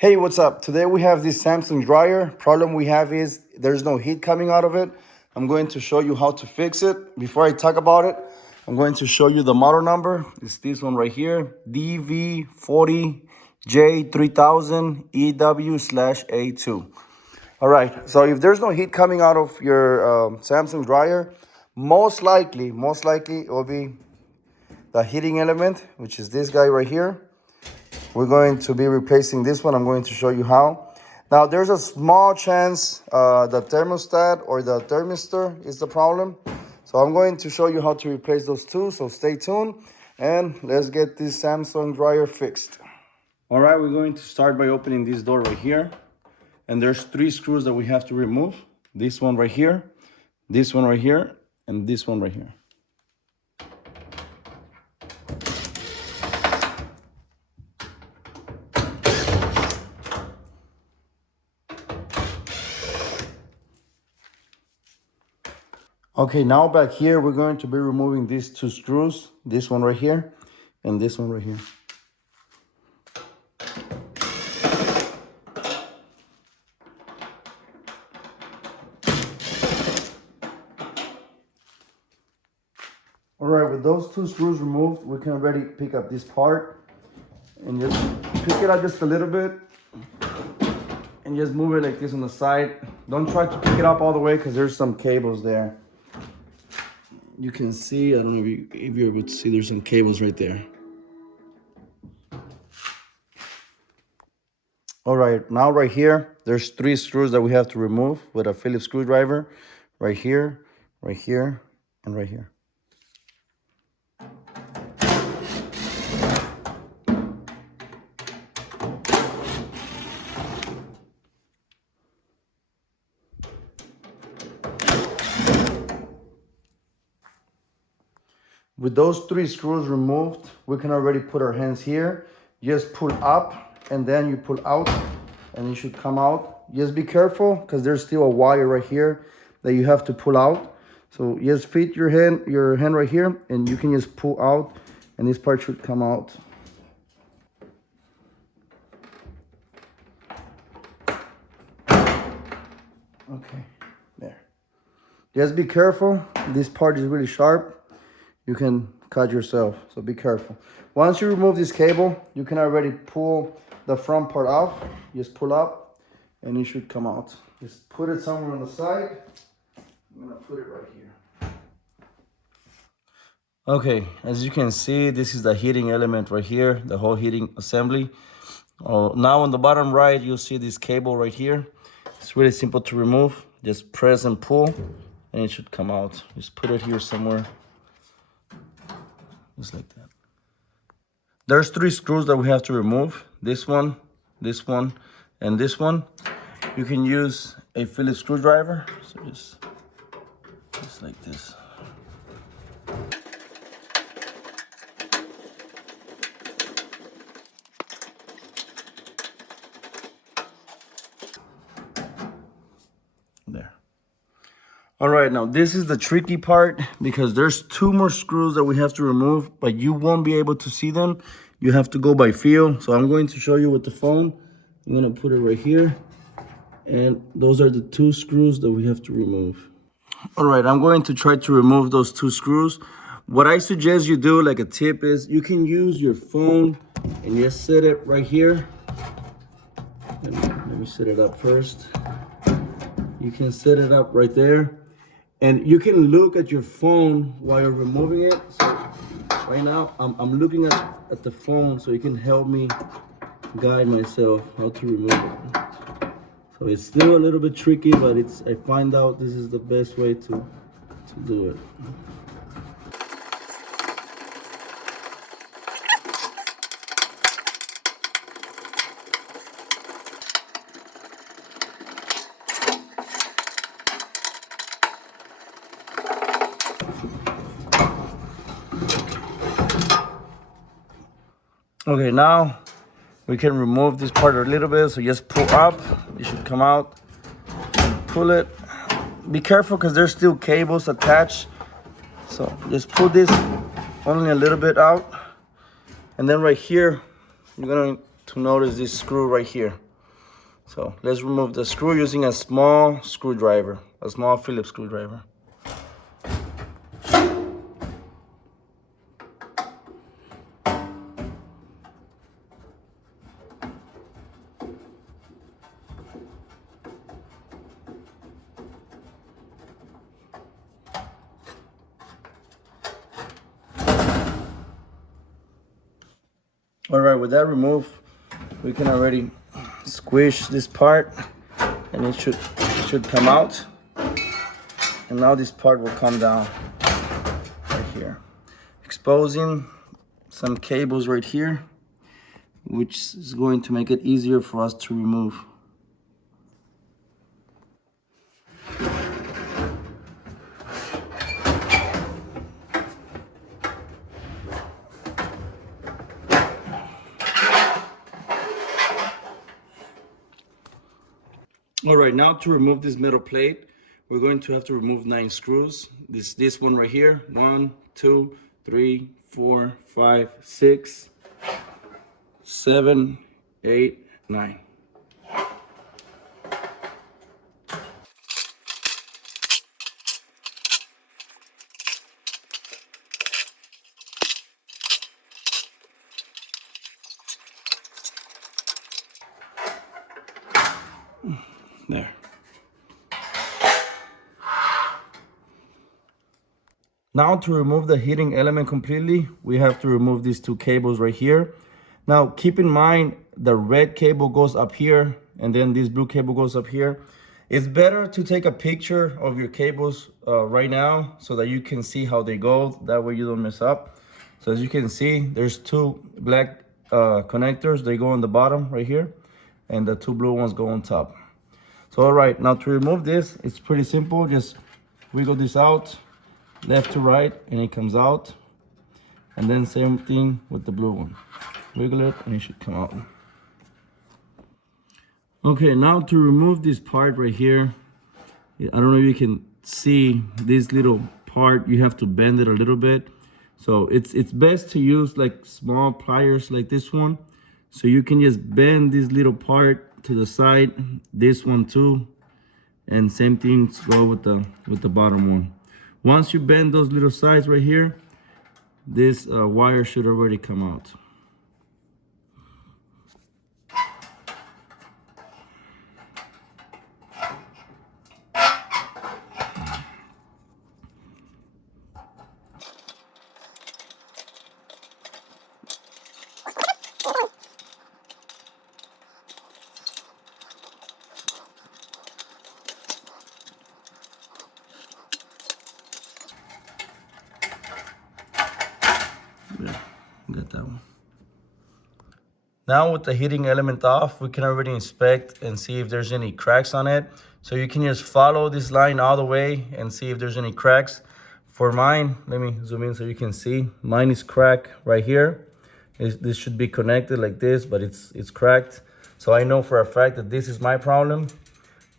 Hey, what's up? Today we have this Samsung dryer. Problem we have is there's no heat coming out of it. I'm going to show you how to fix it. Before I talk about it, I'm going to show you the model number. It's this one right here, DV40J3000EW/A2. All right, so if there's no heat coming out of your Samsung dryer, most likely it will be the heating element, which is this guy right here. We're going to be replacing this one. I'm going to show you how. Now, there's a small chance the thermostat or the thermistor is the problem. So I'm going to show you how to replace those two. So stay tuned and let's get this Samsung dryer fixed. All right, we're going to start by opening this door right here. And there's 3 screws that we have to remove. This one right here, this one right here, and this one right here. Okay, now back here, we're going to be removing these 2 screws, this one right here, and this one right here. All right, with those 2 screws removed, we can already pick up this part and just pick it up just a little bit and just move it like this on the side. Don't try to pick it up all the way because there's some cables there. You can see, I don't know if you're able to see, there's some cables right there. All right, now right here, there's 3 screws that we have to remove with a Phillips screwdriver. Right here, and right here. With those 3 screws removed, we can already put our hands here. Just pull up and then you pull out and it should come out. Just be careful because there's still a wire right here that you have to pull out. So just fit your hand right here and you can just pull out and this part should come out. Okay, there. Just be careful. This part is really sharp. You can cut yourself, so be careful. Once you remove this cable, you can already pull the front part off. Just pull up and it should come out. Just put it somewhere on the side. I'm gonna put it right here. Okay, as you can see, this is the heating element right here, the whole heating assembly. Now on the bottom right, you'll see this cable right here. It's really simple to remove. Just press and pull and it should come out. Just put it here somewhere. Just like that. There's 3 screws that we have to remove. This one, and this one. You can use a Phillips screwdriver. So just like this. There. All right, now this is the tricky part because there's 2 more screws that we have to remove, but you won't be able to see them. You have to go by feel. So I'm going to show you with the phone. I'm gonna put it right here. And those are the 2 screws that we have to remove. All right, I'm going to try to remove those 2 screws. What I suggest you do, like a tip, is you can use your phone and just set it right here. Let me set it up first. You can set it up right there. And you can look at your phone while you're removing it. So right now, I'm looking at the phone so you can help me guide myself how to remove it. So it's still a little bit tricky, but I find out this is the best way to do it. Okay, now we can remove this part a little bit. So just pull up, it should come out. Pull it. Be careful because there's still cables attached. So just pull this only a little bit out. And then right here, you're going to notice this screw right here. So let's remove the screw using a small screwdriver, a small Phillips screwdriver. All right, with that removed, we can already squish this part and it should come out. And now this part will come down right here, exposing some cables right here, which is going to make it easier for us to remove. All right, now to remove this metal plate, we're going to have to remove 9 screws. This one right here, 1, 2, 3, 4, 5, 6, 7, 8, 9. There. Now to remove the heating element completely, we have to remove these 2 cables right here. Now keep in mind the red cable goes up here and then this blue cable goes up here. It's better to take a picture of your cables right now so that you can see how they go. That way you don't mess up. So as you can see, there's 2 black connectors. They go on the bottom right here and the 2 blue ones go on top. So all right, now to remove this, it's pretty simple. Just wiggle this out left to right and it comes out. And then same thing with the blue one. Wiggle it and it should come out. Okay, now to remove this part right here, I don't know if you can see this little part, you have to bend it a little bit. So it's best to use like small pliers like this one. So you can just bend this little part to the side, this one too, and same things go with the bottom one. Once you bend those little sides right here, this wire should already come out. Yeah, got that one. Now with the heating element off, we can already inspect and see if there's any cracks on it. So you can just follow this line all the way and see if there's any cracks. For mine, let me zoom in so you can see. Mine is cracked right here. This should be connected like this, but it's cracked. So I know for a fact that this is my problem.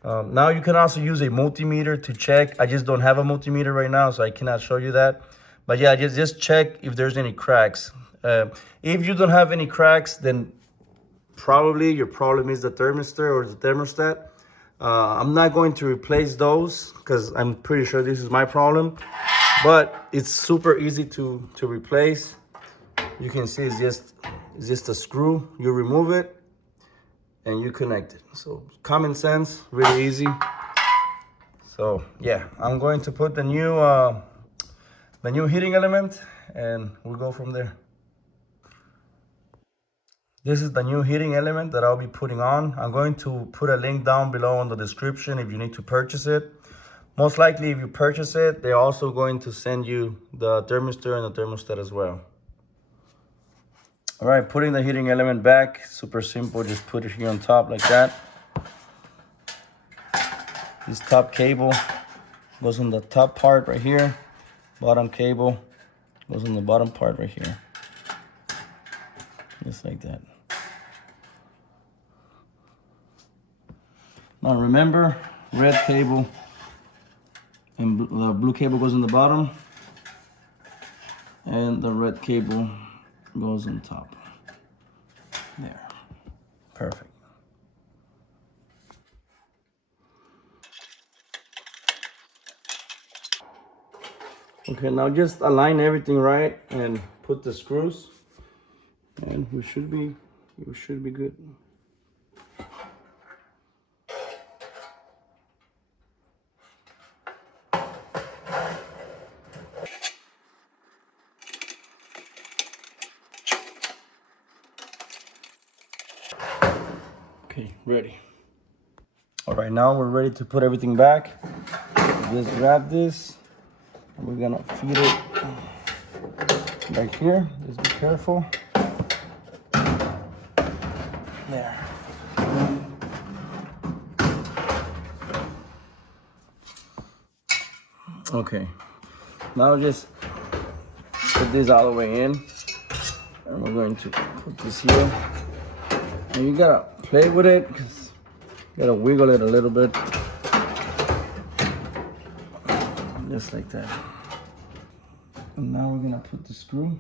Now you can also use a multimeter to check. I just don't have a multimeter right now, so I cannot show you that. But yeah, just check if there's any cracks. If you don't have any cracks, then probably your problem is the thermistor or the thermostat. I'm not going to replace those because I'm pretty sure this is my problem. But it's super easy to replace. You can see it's just a screw. You remove it and you connect it. So common sense, really easy. So yeah, I'm going to put the new heating element and we'll go from there. This is the new heating element that I'll be putting on. I'm going to put a link down below in the description if you need to purchase it. Most likely if you purchase it, they're also going to send you the thermistor and the thermostat as well. All right, putting the heating element back, super simple. Just put it here on top like that. This top cable goes on the top part right here. Bottom cable goes on the bottom part right here. Just like that. Now remember, red cable and the blue cable goes on the bottom and the red cable goes on top. There. Perfect. Okay, now just align everything right and put the screws, and we should be good. Okay, ready. All right, now we're ready to put everything back. Just grab this. We're gonna feed it back here. Just be careful. There. Okay. Now just put this all the way in. And we're going to put this here. And you gotta play with it, because you gotta wiggle it a little bit. Just like that. And now we're gonna put the screw.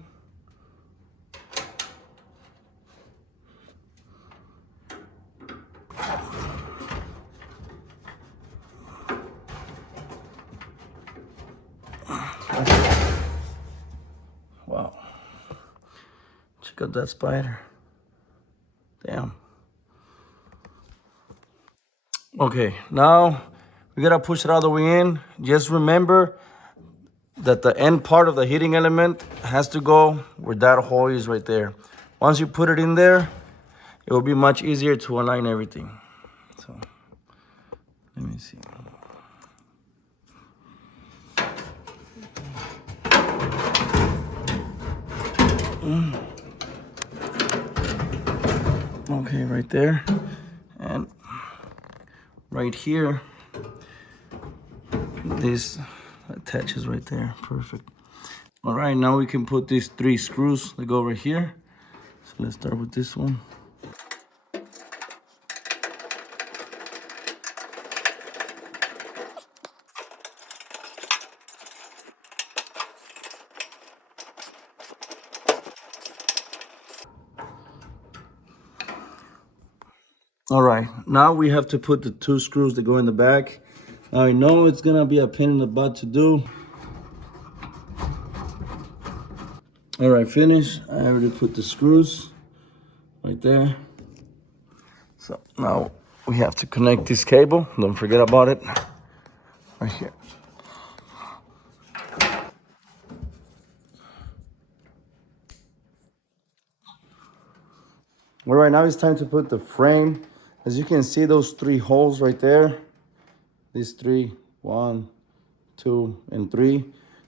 Wow. Check out that spider. Damn. Okay, now we gotta push it all the way in. Just remember that the end part of the heating element has to go where that hole is right there. Once you put it in there, it will be much easier to align everything. So, let me see. Okay, right there. And right here, this attaches right there. Perfect. All right, now we can put these 3 screws that go over here. So let's start with this one. All right, now we have to put the 2 screws that go in the back. Now I know it's gonna be a pain in the butt to do. All right, finish. I already put the screws right there. So now we have to connect this cable. Don't forget about it. Right here. All right, now it's time to put the frame. As you can see, those 3 holes right there. These 3, 1, 2, and 3,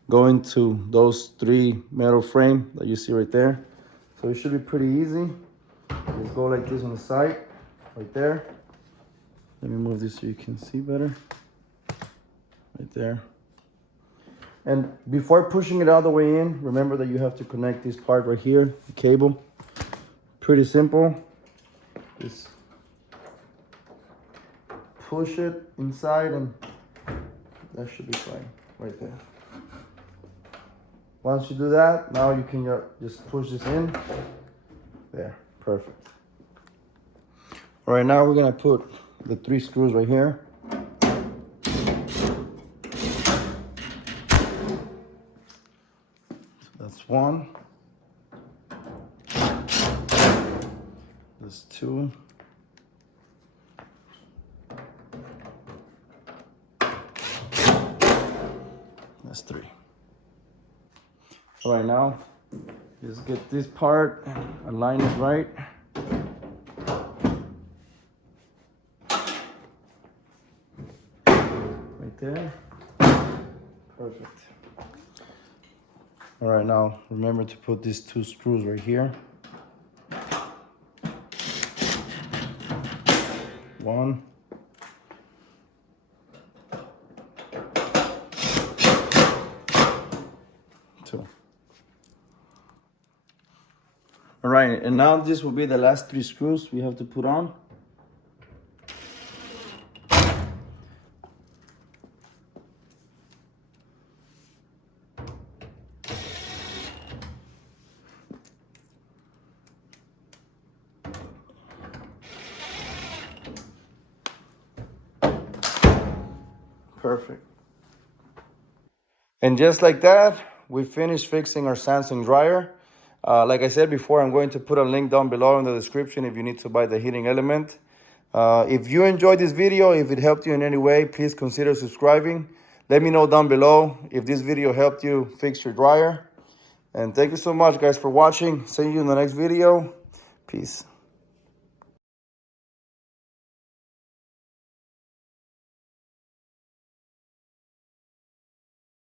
go into those 3 metal frame that you see right there. So it should be pretty easy. Just go like this on the side, right there. Let me move this so you can see better. Right there. And before pushing it all the way in, remember that you have to connect this part right here, the cable. Pretty simple. Just push it inside and that should be fine right there. Once you do that, now you can just push this in. There, perfect. All right, now we're gonna put the 3 screws right here. So that's 1. That's 2. That's 3. All right, now just get this part, align it right. Right there. Perfect. All right, now remember to put these 2 screws right here. 1. 2. All right, and now this will be the last 3 screws we have to put on. Perfect. And just like that, we finished fixing our Samsung dryer. Like I said before, I'm going to put a link down below in the description if you need to buy the heating element. If you enjoyed this video, if it helped you in any way, please consider subscribing. Let me know down below if this video helped you fix your dryer. And thank you so much, guys, for watching. See you in the next video. Peace.